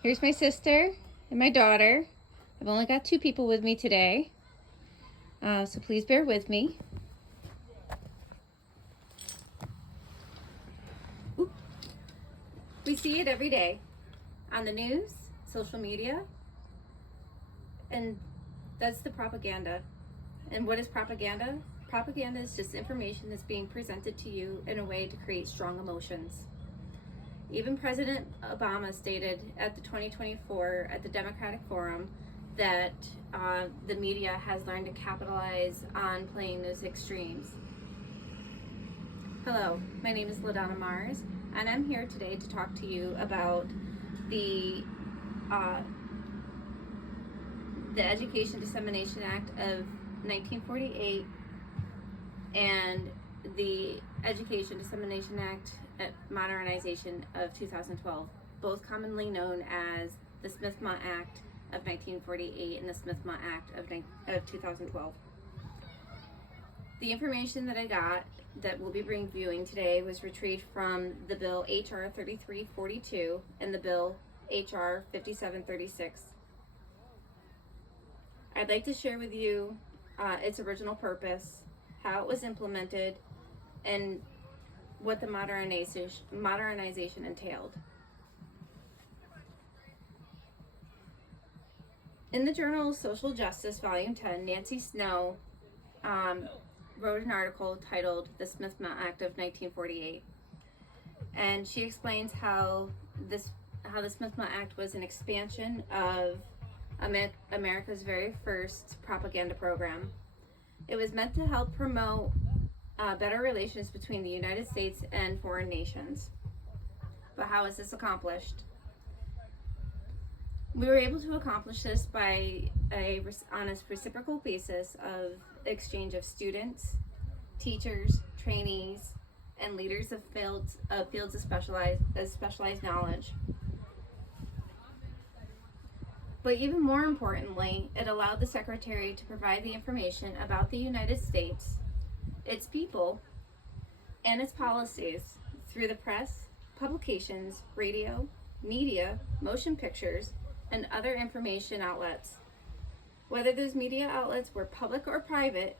Here's my sister and my daughter. I've only got 2 people with me today, so please bear with me. Oop. We see it every day on the news, social media, and that's the propaganda. And what is propaganda? Propaganda is just information that's being presented to you in a way to create strong emotions. Even President Obama stated at the 2024 at the Democratic Forum that the media has learned to capitalize on playing those extremes. Hello, my name is LaDonna Mars, and I'm here today to talk to you about the Education Dissemination Act of 1948 and the Education Dissemination Act Modernization of 2012, both commonly known as the Smith-Mundt Act of 1948 and the Smith-Mundt Act of 2012. The information that I got that we'll be reviewing today was retrieved from the bill HR 3342 and the bill HR 5736. I'd like to share with you its original purpose, how it was implemented, and what the modernization entailed. In the Journal of Social Justice, Volume 10, Nancy Snow wrote an article titled The Smith-Mundt Act of 1948. And she explains how the Smith-Mundt Act was an expansion of America's very first propaganda program. It was meant to help promote better relations between the United States and foreign nations. But how is this accomplished? We were able to accomplish this by on a reciprocal basis of exchange of students, teachers, trainees, and leaders of fields of specialized knowledge. But even more importantly, it allowed the Secretary to provide the information about the United States, its people, and its policies through the press, publications, radio, media, motion pictures, and other information outlets. Whether those media outlets were public or private,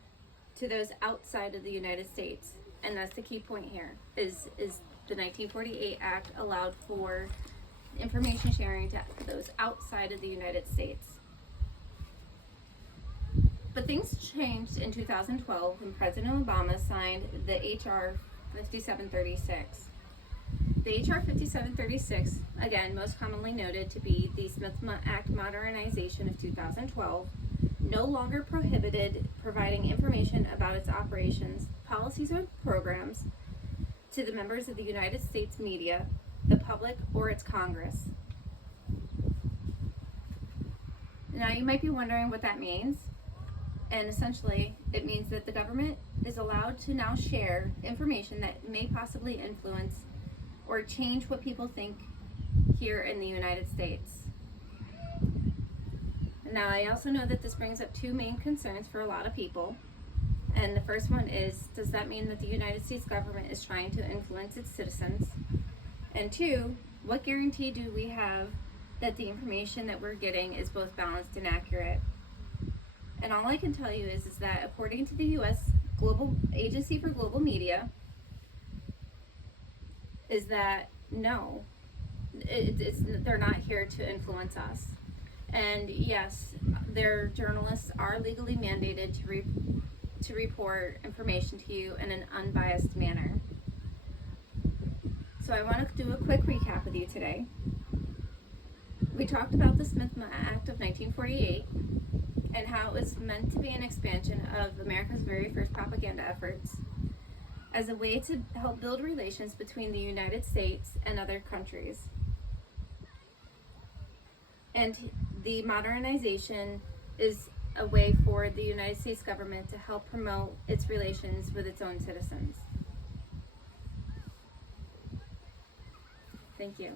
to those outside of the United States. And that's the key point here, is the 1948 Act allowed for information sharing to those outside of the United States. But things changed in 2012 when President Obama signed the HR 5736. The HR 5736, again, most commonly noted to be the Smith-Mundt Act Modernization of 2012, no longer prohibited providing information about its operations, policies, or programs to the members of the United States media, the public, or its Congress. Now you might be wondering what that means, and essentially it means that the government is allowed to now share information that may possibly influence or change what people think here in the United States. Now I also know that this brings up 2 main concerns for a lot of people. And the first one is, does that mean that the United States government is trying to influence its citizens? And 2, what guarantee do we have that the information that we're getting is both balanced and accurate? And all I can tell you is that according to the U.S. Global Agency for Global Media, is that no, they're not here to influence us. And yes, their journalists are legally mandated to report information to you in an unbiased manner. So I want to do a quick recap with you today. We talked about the Smith-Mundt Act of 1948 and how it was meant to be an expansion of America's very first propaganda efforts as a way to help build relations between the United States and other countries. And the modernization is a way for the United States government to help promote its relations with its own citizens. Thank you.